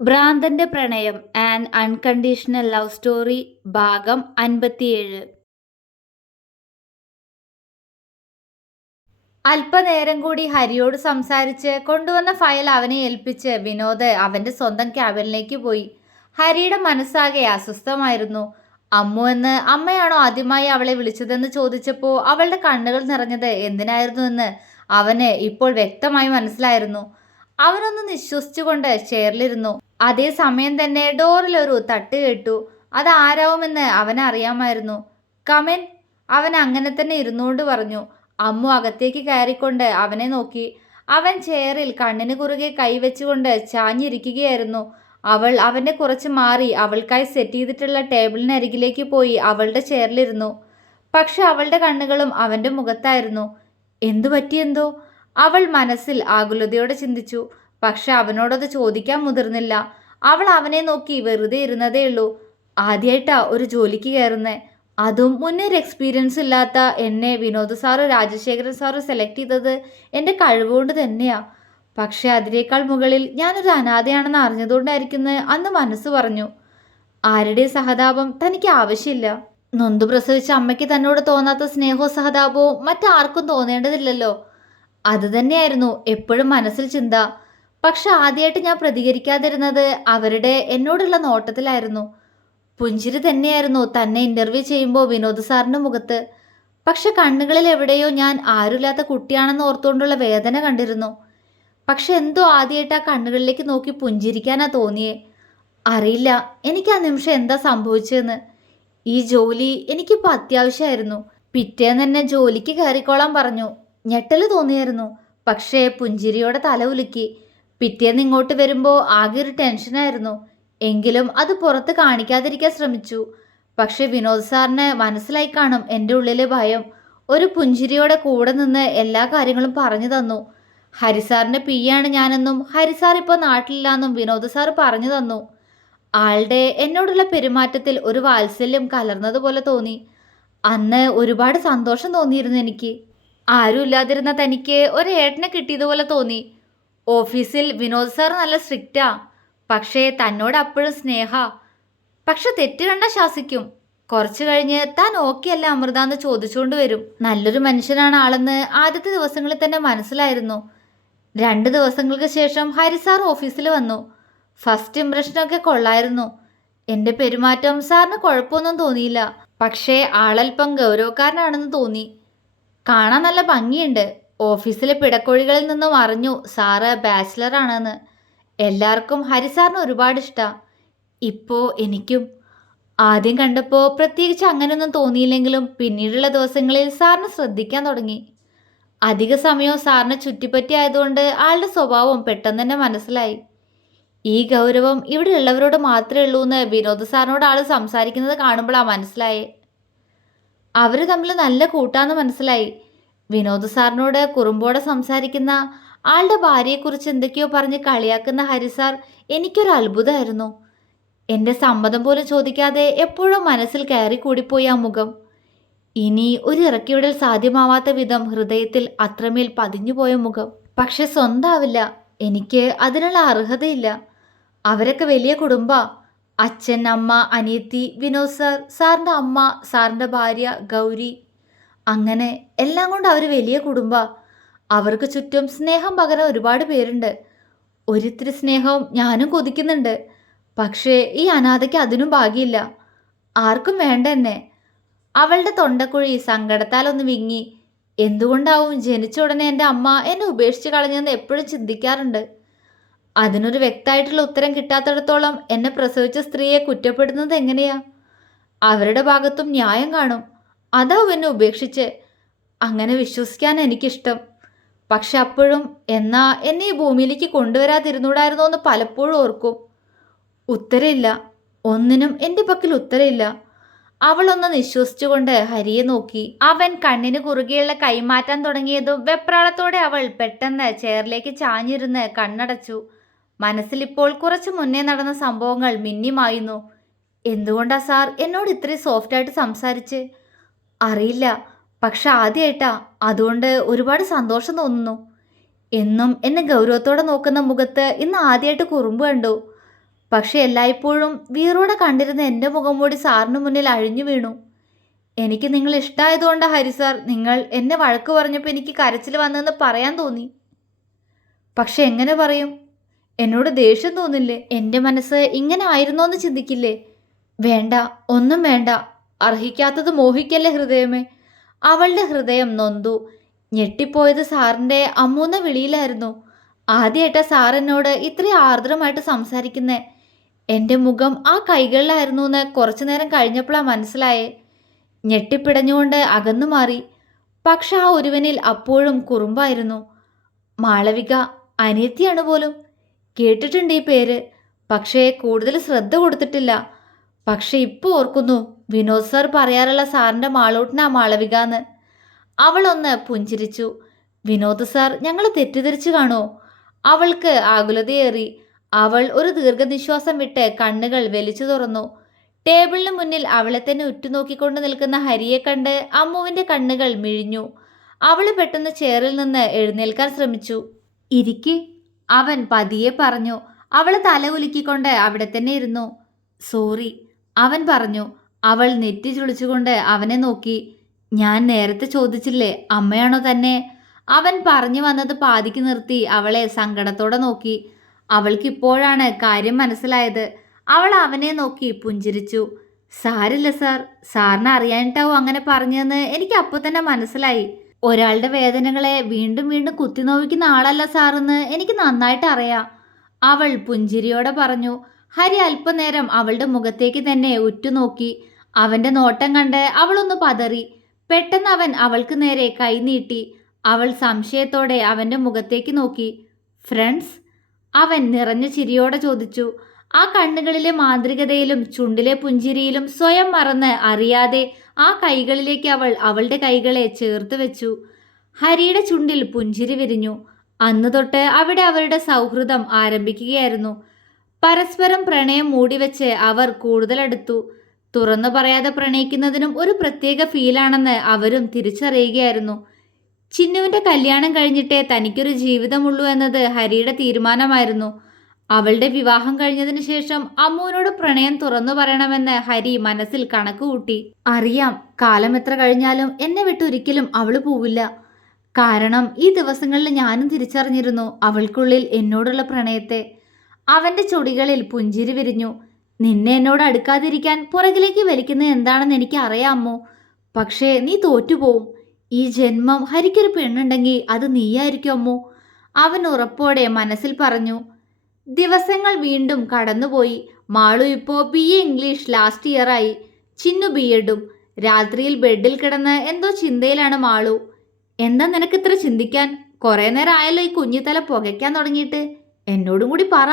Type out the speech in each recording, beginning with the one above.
ഭ്രാന്തന്റെ പ്രണയം and unconditional love story ഭാഗം അൻപത്തിയേഴ്. അല്പനേരം കൂടി ഹരിയോട് സംസാരിച്ച് കൊണ്ടുവന്ന ഫയൽ അവനെ ഏൽപ്പിച്ച് വിനോദ് അവന്റെ സ്വന്തം ക്യാബിനിലേക്ക് പോയി. ഹരിയുടെ മനസ്സാകെ അസ്വസ്ഥമായിരുന്നു. അമ്മു എന്ന് അമ്മയാണോ ആദ്യമായി അവളെ വിളിച്ചതെന്ന് ചോദിച്ചപ്പോൾ അവളുടെ കണ്ണുകൾ നിറഞ്ഞത് എന്തിനായിരുന്നു എന്ന് അവന് ഇപ്പോൾ വ്യക്തമായി മനസ്സിലായിരുന്നു. അവനൊന്ന് നിശ്വസിച്ചുകൊണ്ട് ചെയറിലിരുന്നു. അതേ സമയം തന്നെ ഡോറിലൊരു തട്ട് കേട്ടു. അതാരാവുമെന്ന് അവനറിയാമായിരുന്നു കമൻ അവൻ അങ്ങനെ തന്നെ ഇരുന്നുകൊണ്ട് പറഞ്ഞു. അമ്മു അകത്തേക്ക് കയറിക്കൊണ്ട് അവനെ നോക്കി. അവൻ ചെയറിൽ കണ്ണിന് കുറുകെ കൈവച്ചുകൊണ്ട് ചാഞ്ഞിരിക്കുകയായിരുന്നു. അവൾ അവനെ കുറച്ച് മാറി അവൾക്കായി സെറ്റ് ചെയ്തിട്ടുള്ള ടേബിളിനരികിലേക്ക് പോയി അവളുടെ ചെയറിലിരുന്നു. പക്ഷെ അവളുടെ കണ്ണുകളും അവന്റെ മുഖത്തായിരുന്നു. എന്തു പറ്റിയെന്തോ? അവൾ മനസ്സിൽ ആകുലതയോടെ ചിന്തിച്ചു. പക്ഷെ അവനോടത് ചോദിക്കാൻ മുതിർന്നില്ല. അവൾ അവനെ നോക്കി വെറുതെ ഇരുന്നതേ ഉള്ളൂ. ആദ്യമായിട്ടാ ഒരു ജോലിക്ക് കയറുന്നേ. അതും മുന്നേ ഒരു എക്സ്പീരിയൻസ് ഇല്ലാത്ത എന്നെ Vinod sir Rajasekharan sir select ചെയ്തത് എന്റെ കഴിവുകൊണ്ട് തന്നെയാണ് പക്ഷെ അതിനേക്കാൾ മുകളിൽ ഞാനൊരു അനാഥയാണെന്ന് അറിഞ്ഞതുകൊണ്ടായിരിക്കുന്നത് അന്ന് മനസ്സ് പറഞ്ഞു. ആരുടെ സഹതാപം തനിക്ക് ആവശ്യമില്ല. നൊന്തു പ്രസവിച്ച അമ്മയ്ക്ക് തന്നോട് തോന്നാത്ത സ്നേഹവും സഹതാപവും മറ്റാർക്കും തോന്നേണ്ടതില്ലല്ലോ. അത് തന്നെയായിരുന്നു എപ്പോഴും മനസ്സിൽ ചിന്ത. പക്ഷെ ആദ്യമായിട്ട് ഞാൻ പ്രതികരിക്കാതിരുന്നത് അവരുടെ എന്നോടുള്ള നോട്ടത്തിലായിരുന്നു. പുഞ്ചിരി തന്നെയായിരുന്നു തന്നെ ഇന്റർവ്യൂ ചെയ്യുമ്പോൾ വിനോദ് സാറിന്റെ മുഖത്ത്. പക്ഷെ കണ്ണുകളിൽ എവിടെയോ ഞാൻ ആരുമില്ലാത്ത കുട്ടിയാണെന്ന് ഓർത്തുകൊണ്ടുള്ള വേദന കണ്ടിരുന്നു. പക്ഷെ എന്തോ ആദ്യമായിട്ട് ആ കണ്ണുകളിലേക്ക് നോക്കി പുഞ്ചിരിക്കാനാ തോന്നിയേ. അറിയില്ല എനിക്ക് ആ നിമിഷം എന്താ സംഭവിച്ചതെന്ന് ഈ ജോലി എനിക്കിപ്പോൾ അത്യാവശ്യമായിരുന്നു പിറ്റേന്ന് തന്നെ ജോലിക്ക് കയറിക്കോളാൻ പറഞ്ഞു. ഞെട്ടൽ തോന്നിയായിരുന്നു. പക്ഷേ പുഞ്ചിരിയോടെ തല ഉലുക്കി. പിറ്റേന്ന് ഇങ്ങോട്ട് വരുമ്പോൾ ആകെ ഒരു ടെൻഷനായിരുന്നു എങ്കിലും അത് പുറത്ത് കാണിക്കാതിരിക്കാൻ ശ്രമിച്ചു. പക്ഷെ വിനോദ് സാറിന് മനസ്സിലായി കാണും എന്റെ ഉള്ളിലെ ഭയം. ഒരു പുഞ്ചിരിയോടെ കൂടെ നിന്ന് എല്ലാ കാര്യങ്ങളും പറഞ്ഞു തന്നു. ഹരിസാറിന്റെ പിയാണ് ഞാനെന്നും ഹരിസാർ ഇപ്പോൾ നാട്ടിലില്ലാന്നും വിനോദ് സാർ പറഞ്ഞു തന്നു. ആളുടെ എന്നോടുള്ള പെരുമാറ്റത്തിൽ ഒരു വാത്സല്യം കലർന്നതുപോലെ തോന്നി. അന്ന് ഒരുപാട് സന്തോഷം തോന്നിയിരുന്നു എനിക്ക്. ആരും ഇല്ലാതിരുന്ന തനിക്ക് ഒരു ഏട്ടനെ കിട്ടിയതുപോലെ തോന്നി. ഓഫീസിൽ വിനോദ് സാർ നല്ല സ്ട്രിക്റ്റാ. പക്ഷേ തന്നോട് അപ്പോഴും സ്നേഹ. പക്ഷെ തെറ്റ് കണ്ട ശാസിക്കും. കുറച്ചു കഴിഞ്ഞ് താൻ ഓക്കെ അല്ല അമൃത എന്ന് ചോദിച്ചുകൊണ്ട് വരും. നല്ലൊരു മനുഷ്യനാണ് ആളെന്ന് ആദ്യത്തെ ദിവസങ്ങളിൽ തന്നെ മനസ്സിലായിരുന്നു. രണ്ട് ദിവസങ്ങൾക്ക് ശേഷം ഹരി സാർ ഓഫീസിൽ വന്നു. ഫസ്റ്റ് ഇംപ്രഷനൊക്കെ കൊള്ളായിരുന്നു. എന്റെ പെരുമാറ്റം സാറിന് കുഴപ്പമൊന്നും തോന്നിയില്ല. പക്ഷേ ആളല്പം ഗൗരവക്കാരനാണെന്ന് തോന്നി. കാണാൻ നല്ല ഭംഗിയുണ്ട്. ഓഫീസിലെ പിടക്കോഴികളിൽ നിന്നും അറിഞ്ഞു സാറ് ബാച്ചിലർ ആണെന്ന് എല്ലാവർക്കും ഹരിസാറിന് ഒരുപാട് ഇഷ്ടമാണ് ഇപ്പോൾ എനിക്കും. ആദ്യം കണ്ടപ്പോൾ പ്രത്യേകിച്ച് അങ്ങനെയൊന്നും തോന്നിയില്ലെങ്കിലും പിന്നീടുള്ള ദിവസങ്ങളിൽ സാറിന് ശ്രദ്ധിക്കാൻ തുടങ്ങി. അധിക സമയവും സാറിനെ ചുറ്റിപ്പറ്റി ആയതുകൊണ്ട് ആളുടെ സ്വഭാവം പെട്ടെന്ന് തന്നെ മനസ്സിലായി. ഈ ഗൗരവം ഇവിടെ ഉള്ളവരോട് മാത്രമേ ഉള്ളൂ എന്ന് വിനോദ് സാറിനോട് ആൾ സംസാരിക്കുന്നത് കാണുമ്പോഴാണ് മനസ്സിലായേ. അവർ തമ്മിൽ നല്ല കൂട്ടാന്ന് മനസ്സിലായി. വിനോദ് സാറിനോട് കുറുമ്പോടെ സംസാരിക്കുന്ന ആളുടെ ഭാര്യയെക്കുറിച്ച് എന്തൊക്കെയോ പറഞ്ഞ് കളിയാക്കുന്ന ഹരിസാർ എനിക്കൊരു അത്ഭുതമായിരുന്നു. എന്റെ സമ്മതം പോലും ചോദിക്കാതെ എപ്പോഴും മനസ്സിൽ കയറി കൂടിപ്പോയി ആ മുഖം. ഇനി ഒരു ഇറക്കിവിടൽ സാധ്യമാവാത്ത വിധം ഹൃദയത്തിൽ അത്രമേൽ പതിഞ്ഞുപോയ മുഖം. പക്ഷെ സ്വന്താവില്ല. എനിക്ക് അതിനുള്ള അർഹതയില്ല. അവരൊക്കെ വലിയ കുടുംബ. അച്ഛൻ അമ്മ അനിയത്തി വിനോദ് സാർ സാറിന്റെ അമ്മ സാറിന്റെ ഭാര്യ ഗൗരി അങ്ങനെ എല്ലാം കൊണ്ട് അവർ വലിയ കുടുംബ. അവർക്ക് ചുറ്റും സ്നേഹം പകരാൻ ഒരുപാട് പേരുണ്ട്. ഒരിത്തിരി സ്നേഹവും ഞാനും കൊതിക്കുന്നുണ്ട്. പക്ഷേ ഈ അനാഥയ്ക്ക് അതിനും ഭാഗ്യമില്ല. ആർക്കും വേണ്ട എന്നെ. അവളുടെ തൊണ്ടക്കുഴി സങ്കടത്താൽ ഒന്ന് വിങ്ങി. എന്തുകൊണ്ടാവും ജനിച്ച ഉടനെ എന്റെ അമ്മ എന്നെ ഉപേക്ഷിച്ച് കളഞ്ഞെന്ന് എപ്പോഴും ചിന്തിക്കാറുണ്ട്. അതിനൊരു വ്യക്തമായിട്ടുള്ള ഉത്തരം കിട്ടാത്തിടത്തോളം എന്നെ പ്രസവിച്ച സ്ത്രീയെ കുറ്റപ്പെടുന്നത് എങ്ങനെയാ? അവരുടെ ഭാഗത്തും ന്യായം കാണും. അതാവും എന്നെ ഉപേക്ഷിച്ച് അങ്ങനെ വിശ്വസിക്കാൻ എനിക്കിഷ്ടം. പക്ഷെ അപ്പോഴും എന്നാ എന്നെ ഈ ഭൂമിയിലേക്ക് കൊണ്ടുവരാതിരുന്നൂടായിരുന്നോ എന്ന് പലപ്പോഴും ഓർക്കും. ഉത്തരമില്ല ഒന്നിനും എന്റെ പക്കൽ ഉത്തരമില്ല അവളൊന്ന് നിശ്വസിച്ചുകൊണ്ട് ഹരിയെ നോക്കി. അവൻ കണ്ണിന് കുറുകെയുള്ള കൈമാറ്റാൻ തുടങ്ങിയതും വെപ്രാളത്തോടെ അവൾ പെട്ടെന്ന് ചെയറിലേക്ക് ചാഞ്ഞിരുന്ന് കണ്ണടച്ചു. മനസ്സിലിപ്പോൾ കുറച്ച് മുന്നേ നടന്ന സംഭവങ്ങൾ മിന്നിമായിരുന്നു എന്തുകൊണ്ടാ സാർ എന്നോട് ഇത്രയും സോഫ്റ്റായിട്ട് സംസാരിച്ച്? അറിയില്ല. പക്ഷെ ആദ്യമായിട്ടാ അതുകൊണ്ട് ഒരുപാട് സന്തോഷം തോന്നുന്നു. എന്നും എന്നെ ഗൗരവത്തോടെ നോക്കുന്ന മുഖത്ത് ഇന്ന് ആദ്യമായിട്ട് കുറുമ്പ് കണ്ടു. പക്ഷെ എല്ലായ്പ്പോഴും വീറോടെ കണ്ടിരുന്ന എന്റെ മുഖം മൂടി സാറിന് മുന്നിൽ അഴിഞ്ഞു വീണു. എനിക്ക് നിങ്ങൾ ഇഷ്ടമായതുകൊണ്ട് ഹരി സാർ നിങ്ങൾ എന്നെ വഴക്ക് പറഞ്ഞപ്പോൾ എനിക്ക് കരച്ചിൽ വന്നെന്ന് പറയാൻ തോന്നി. പക്ഷെ എങ്ങനെ പറയും? എന്നോട് ദേഷ്യം തോന്നില്ലേ? എന്റെ മനസ്സ് ഇങ്ങനെ ആയിരുന്നോ എന്ന് ചിന്തിക്കില്ലേ? വേണ്ട ഒന്നും വേണ്ട. അർഹിക്കാത്തത് മോഹിക്കല്ലേ ഹൃദയമേ? അവളുടെ ഹൃദയം നൊന്തു. ഞെട്ടിപ്പോയത് സാറിന്റെ അമ്മൂന്ന വിളിയിലായിരുന്നു. ആദ്യമായിട്ടാ സാർ എന്നോട് ഇത്രയും ആർദ്രമായിട്ട് സംസാരിക്കുന്നേ. എന്റെ മുഖം ആ കൈകളിലായിരുന്നു എന്ന് കുറച്ചു നേരം കഴിഞ്ഞപ്പോഴാണ് മനസ്സിലായേ. ഞെട്ടിപ്പിടഞ്ഞുകൊണ്ട് അകന്നു മാറി. പക്ഷെ ആ ഒരുവനിൽ അപ്പോഴും കുറുമ്പായിരുന്നു. മാളവിക അനിയത്തിയാണ് പോലും. കേട്ടിട്ടുണ്ട് ഈ പേര്. പക്ഷേ കൂടുതൽ ശ്രദ്ധ കൊടുത്തിട്ടില്ല. പക്ഷെ ഇപ്പോൾ ഓർക്കുന്നു വിനോദ് സാർ പറയാറുള്ള സാറിന്റെ മാളൂട്ടിനാ മാളവിക എന്ന് അവളൊന്ന് പുഞ്ചിരിച്ചു. വിനോദ് സാർ ഞങ്ങൾ തെറ്റിദ്ധരിച്ചു കാണോ അവൾക്ക് ആകുലതയേറി. അവൾ ഒരു ദീർഘനിശ്വാസം വിട്ട് കണ്ണുകൾ വലിച്ചു തുറന്നു. ടേബിളിന് മുന്നിൽ അവളെ തന്നെ ഉറ്റുനോക്കിക്കൊണ്ട് നിൽക്കുന്ന ഹരിയെ കണ്ട് അമ്മുവിന്റെ കണ്ണുകൾ മിഴിഞ്ഞു. അവൾ പെട്ടെന്ന് ചെയറിൽ നിന്ന് എഴുന്നേൽക്കാൻ ശ്രമിച്ചു. ഇരിക്കെ അവൻ പതിയെ പറഞ്ഞു. അവൾ തല കുലുക്കിക്കൊണ്ട് അവിടെ തന്നെ ഇരുന്നു. സോറി അവൻ പറഞ്ഞു അവൾ നെറ്റി ചുളിച്ചുകൊണ്ട് അവനെ നോക്കി. ഞാൻ നേരത്തെ ചോദിച്ചില്ലേ അമ്മയാണോ തന്നെ? അവൻ പറഞ്ഞു വന്നത് പാതിക്ക് നിർത്തി അവളെ സങ്കടത്തോടെ നോക്കി. അവൾക്കിപ്പോഴാണ് കാര്യം മനസ്സിലായത്. അവൾ അവനെ നോക്കി പുഞ്ചിരിച്ചു. സാരില്ല സാർ സാറിന് അറിയാനിട്ടാവും അങ്ങനെ പറഞ്ഞതെന്ന് എനിക്ക് അപ്പോൾ തന്നെ മനസ്സിലായി. ഒരാളുടെ വേദനകളെ വീണ്ടും വീണ്ടും കുത്തിനോവിക്കുന്ന ആളല്ല സാറെന്ന് എനിക്ക് നന്നായിട്ട് അറിയാം. അവൾ പുഞ്ചിരിയോടെ പറഞ്ഞു ഹരി അല്പനേരം അവളുടെ മുഖത്തേക്ക് തന്നെ ഉറ്റുനോക്കി. അവന്റെ നോട്ടം കണ്ട് അവളൊന്ന് പതറി. പെട്ടെന്ന് അവൻ അവൾക്ക് നേരെ കൈനീട്ടി അവൾ സംശയത്തോടെ അവന്റെ മുഖത്തേക്ക് നോക്കി. ഫ്രണ്ട്സ്? അവൻ നിറഞ്ഞ ചിരിയോടെ ചോദിച്ചു. ആ കണ്ണുകളിലെ മാന്ത്രികതയിലും ചുണ്ടിലെ പുഞ്ചിരിയിലും സ്വയം മറന്ന് അറിയാതെ ആ കൈകളിലേക്ക് അവൾ അവളുടെ കൈകളെ ചേർത്ത് വെച്ചു. ഹരിയുടെ ചുണ്ടിൽ പുഞ്ചിരി വിരിഞ്ഞു. അന്ന് തൊട്ട് അവിടെ അവരുടെ സൗഹൃദം ആരംഭിക്കുകയായിരുന്നു. പരസ്പരം പ്രണയം മൂടിവെച്ച് അവർ കൂടുതലെടുത്തു. തുറന്നു പറയാതെ പ്രണയിക്കുന്നതിനും ഒരു പ്രത്യേക ഫീലാണെന്ന് അവരും തിരിച്ചറിയുകയായിരുന്നു. ചിന്നുവിന്റെ കല്യാണം കഴിഞ്ഞിട്ടേ തനിക്കൊരു ജീവിതമുള്ളൂ എന്നത് ഹരിയുടെ തീരുമാനമായിരുന്നു. അവളുടെ വിവാഹം കഴിഞ്ഞതിന് ശേഷം അമ്മുവിനോട് പ്രണയം തുറന്നു പറയണമെന്ന് ഹരി മനസ്സിൽ കണക്ക് കൂട്ടി അറിയാം കാലം എത്ര കഴിഞ്ഞാലും എന്നെ വിട്ടൊരിക്കലും അവൾ പോവില്ല. കാരണം ഈ ദിവസങ്ങളിൽ ഞാനും തിരിച്ചറിഞ്ഞിരുന്നു അവൾക്കുള്ളിൽ എന്നോടുള്ള പ്രണയത്തെ. അവന്റെ ചൊടികളിൽ പുഞ്ചിരി വിരിഞ്ഞു. നിന്നെ എന്നോട് അടുക്കാതിരിക്കാൻ പുറകിലേക്ക് വലിക്കുന്നത് എന്താണെന്ന് എനിക്ക് അറിയാമോ? പക്ഷേ നീ തോറ്റുപോവും. ഈ ജന്മം ഹരിക്കൊരു പെണ്ണുണ്ടെങ്കിൽ അത് നീയായിരിക്കും അമ്മോ. അവൻ ഉറപ്പോടെ മനസ്സിൽ പറഞ്ഞു. ദിവസങ്ങൾ വീണ്ടും കടന്നുപോയി. മാളു ഇപ്പോൾ ബി എ ഇംഗ്ലീഷ് ലാസ്റ്റ് ഇയറായി ചിന്നു ബി എഡും രാത്രിയിൽ ബെഡിൽ കിടന്ന് എന്തോ ചിന്തയിലാണ് മാളു. എന്താ നിനക്ക് ഇത്ര ചിന്തിക്കാൻ? കുറേ നേരം ആയല്ലോ ഈ കുഞ്ഞിത്തല പുകയ്ക്കാൻ തുടങ്ങിയിട്ട്. എന്നോടും കൂടി പറ.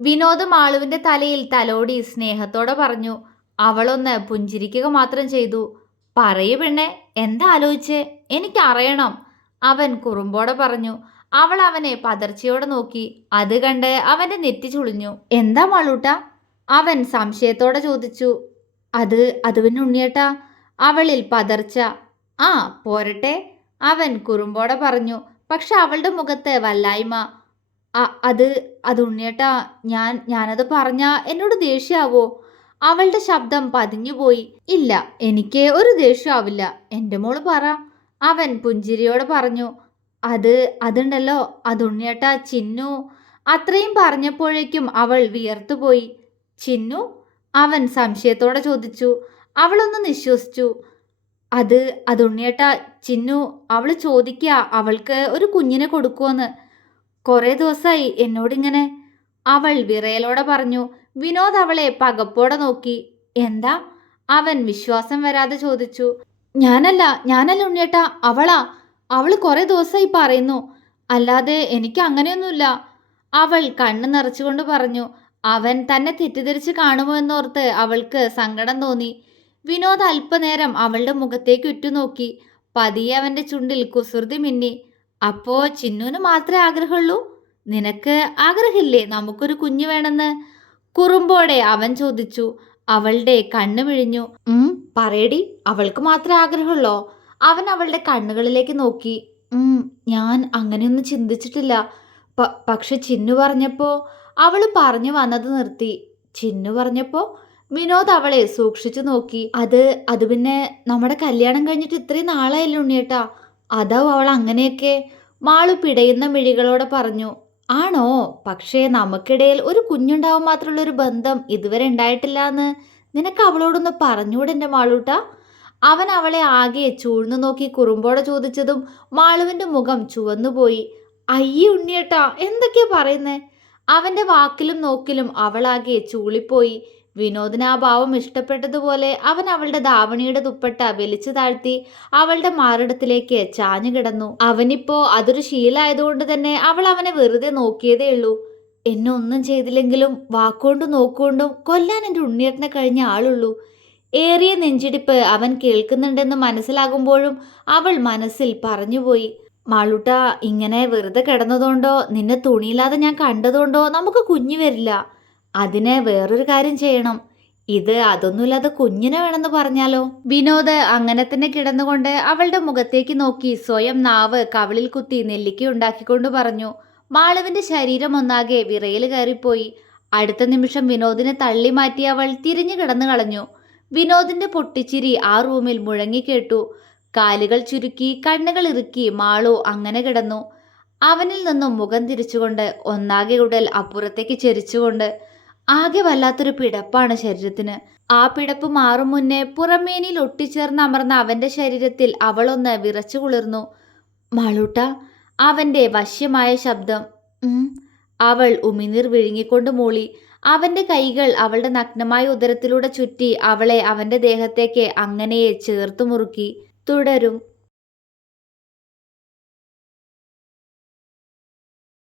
വിനോദ് മാളുവിന്റെ തലയിൽ തലോടി സ്നേഹത്തോടെ പറഞ്ഞു. അവളൊന്ന് പുഞ്ചിരിക്കുക മാത്രം ചെയ്തു. പറയൂ പെണ്ണെ എന്താ ആലോചിച്ചേ? എനിക്കറിയണം അവൻ കുറുമ്പോടെ പറഞ്ഞു. അവൾ അവനെ പതർച്ചയോടെ നോക്കി. അത് കണ്ട് അവന്റെ നെറ്റി ചുളിഞ്ഞു. എന്താ മാളൂട്ട? അവൻ സംശയത്തോടെ ചോദിച്ചു. അത് അത് പിന്നെ ഉണ്ണിയേട്ടാ. അവളിൽ പതർച്ച. ആ പോരട്ടെ. അവൻ കുറുമ്പോടെ പറഞ്ഞു. പക്ഷെ അവളുടെ മുഖത്ത് വല്ലായ്മ. "അ- അത് അത് ഉണ്ണിയേട്ടാ ഞാൻ ഞാനത് പറഞ്ഞ എന്നോട് ദേഷ്യാവോ? അവളുടെ ശബ്ദം പതിഞ്ഞുപോയി ഇല്ല എനിക്ക് ഒരു ദേഷ്യമാവില്ല എന്റെ മോൾ പറ. അവൻ പുഞ്ചിരിയോടെ പറഞ്ഞു. അത് അതുണ്ടല്ലോ അതുണ്ണിയേട്ടാ ചിന്നു. അത്രയും പറഞ്ഞപ്പോഴേക്കും അവൾ വിയർത്തുപോയി ചിന്നു? അവൻ സംശയത്തോടെ ചോദിച്ചു. അവളൊന്ന് നിശ്വസിച്ചു. അത് അതുണ്ണിയേട്ടാ ചിന്നു അവൾ ചോദിക്കുക അവൾക്ക് ഒരു കുഞ്ഞിനെ കൊടുക്കുമെന്ന് കുറേ ദിവസമായി എന്നോടിങ്ങനെ അവൾ വിറയലോടെ പറഞ്ഞു വിനോദ് അവളെ പകപ്പോടെ നോക്കി. എന്താ? അവൻ വിശ്വാസം വരാതെ ചോദിച്ചു ഞാനല്ല ഞാനല്ല ഉണ്ണിയേട്ടാ അവളാ അവൾ കുറേ ദിവസമായി പറയുന്നു അല്ലാതെ എനിക്ക് അങ്ങനെയൊന്നുമില്ല. അവൾ കണ്ണ് നിറച്ചുകൊണ്ട് പറഞ്ഞു അവൻ തന്നെ തെറ്റിദ്ധരിച്ച് കാണുമോ എന്നോർത്ത് അവൾക്ക് സങ്കടം തോന്നി. വിനോദ് അല്പനേരം അവളുടെ മുഖത്തേക്ക് ഉറ്റുനോക്കി പതിയെ അവന്റെ ചുണ്ടിൽ കുസൃതി മിന്നി അപ്പോ ചിന്നുവിന് മാത്രമേ ആഗ്രഹമുള്ളൂ? നിനക്ക് ആഗ്രഹമില്ലേ? നമുക്കൊരു കുഞ്ഞു വേണമെന്ന്. കുറുമ്പോടെ അവൻ ചോദിച്ചു. അവളുടെ കണ്ണു വിഴിഞ്ഞു ഉം പറയടി അവൾക്ക് മാത്രമേ ആഗ്രഹമുള്ളോ? അവൻ അവളുടെ കണ്ണുകളിലേക്ക് നോക്കി. ഉം ഞാൻ അങ്ങനെയൊന്നും ചിന്തിച്ചിട്ടില്ല. പക്ഷെ ചിന്നു പറഞ്ഞപ്പോൾ അവൾ പറഞ്ഞു വന്നത് നിർത്തി. ചിന്നു പറഞ്ഞപ്പോ വിനോദ് അവളെ സൂക്ഷിച്ചു നോക്കി. അത് അത് പിന്നെ നമ്മുടെ കല്യാണം കഴിഞ്ഞിട്ട് ഇത്രയും നാളായല്ലോ ഉണ്ണിയേട്ടാ. അതാവും അവൾ അങ്ങനെയൊക്കെ മാളു പിടയുന്ന മിഴികളോടെ പറഞ്ഞു ആണോ? പക്ഷേ നമുക്കിടയിൽ ഒരു കുഞ്ഞുണ്ടാവും മാത്രമുള്ള ഒരു ബന്ധം ഇതുവരെ ഉണ്ടായിട്ടില്ല എന്ന് നിനക്ക് അവളോടൊന്ന് പറഞ്ഞൂടെ എന്റെ മാളൂട്ട? അവൻ അവളെ ആകെ ചൂഴ്ന്നു നോക്കി കുറുമ്പോടെ ചോദിച്ചതും മാളുവിന്റെ മുഖം ചുവന്നുപോയി അയ്യേ ഉണ്ണിയേട്ടാ എന്തൊക്കെയാ പറയുന്നേ? അവന്റെ വാക്കിലും നോക്കിലും അവളാകെ ചൂളിപ്പോയി വിനോദിന് ആ ഭാവം ഇഷ്ടപ്പെട്ടതുപോലെ അവൻ അവളുടെ ധാവണിയുടെ ദുപ്പട്ട വലിച്ചു താഴ്ത്തി അവളുടെ മാറിടത്തിലേക്ക് ചാഞ്ഞു കിടന്നു. അവനിപ്പോ അതൊരു ശീലമായതുകൊണ്ട് തന്നെ അവൾ അവനെ വെറുതെ നോക്കിയതേ ഉള്ളൂ. എന്നെ ഒന്നും ചെയ്തില്ലെങ്കിലും വാക്കുകൊണ്ടും നോക്കുകൊണ്ടും കൊല്ലാൻ എന്റെ ഉണ്ണിയേട്ടനെ കഴിഞ്ഞ ആളുള്ളൂ. ഏറിയ നെഞ്ചിടിപ്പ് അവൻ കേൾക്കുന്നുണ്ടെന്ന് മനസ്സിലാകുമ്പോഴും അവൾ മനസ്സിൽ പറഞ്ഞുപോയി. മാളൂട്ട ഇങ്ങനെ വെറുതെ കിടന്നതുകൊണ്ടോ? നിന്നെ തുണിയില്ലാതെ ഞാൻ കണ്ടതുകൊണ്ടോ? നമുക്ക് കുഞ്ഞു വരില്ല. അതിന് വേറൊരു കാര്യം ചെയ്യണം. ഇത് അതൊന്നുമില്ലാതെ കുഞ്ഞിനെ വേണമെന്ന് പറഞ്ഞാലോ? വിനോദ് അങ്ങനെ തന്നെ കിടന്നുകൊണ്ട് അവളുടെ മുഖത്തേക്ക് നോക്കി സ്വയം നാവ് കവിളിൽ കുത്തി നെല്ലിക്ക ഉണ്ടാക്കിക്കൊണ്ട് പറഞ്ഞു. മാളവിന്റെ ശരീരം ഒന്നാകെ വിറയിൽ കയറിപ്പോയി. അടുത്ത നിമിഷം വിനോദിനെ തള്ളി മാറ്റി അവൾ തിരിഞ്ഞു കിടന്നു കളഞ്ഞു. വിനോദിന്റെ പൊട്ടിച്ചിരി ആ റൂമിൽ മുഴങ്ങിക്കേട്ടു കാലുകൾ ചുരുക്കി കണ്ണുകൾ ഇറുക്കി മാളു അങ്ങനെ കിടന്നു. അവനിൽ നിന്നും മുഖം തിരിച്ചുകൊണ്ട് ഒന്നാകെ ഉടൽ അപ്പുറത്തേക്ക് ചെരിച്ചുകൊണ്ട് ആകെ വല്ലാത്തൊരു പിടപ്പാണ് ശരീരത്തിന്. ആ പിടപ്പ് മാറും മുന്നേ പുറമേനിയിൽ ഒട്ടിച്ചേർന്ന് അമർന്ന അവന്റെ ശരീരത്തിൽ അവളൊന്ന് വിറച്ചു കുളിർന്നു. മാളൂട്ട അവന്റെ വശ്യമായ ശബ്ദം. അവൾ ഉമിനീർ വിഴുങ്ങിക്കൊണ്ട് മൂളി. അവന്റെ കൈകൾ അവളുടെ നഗ്നമായ ഉദരത്തിലൂടെ ചുറ്റി അവളെ അവന്റെ ദേഹത്തേക്ക് അങ്ങനെയെ ചേർത്തു മുറുക്കി. തുടരും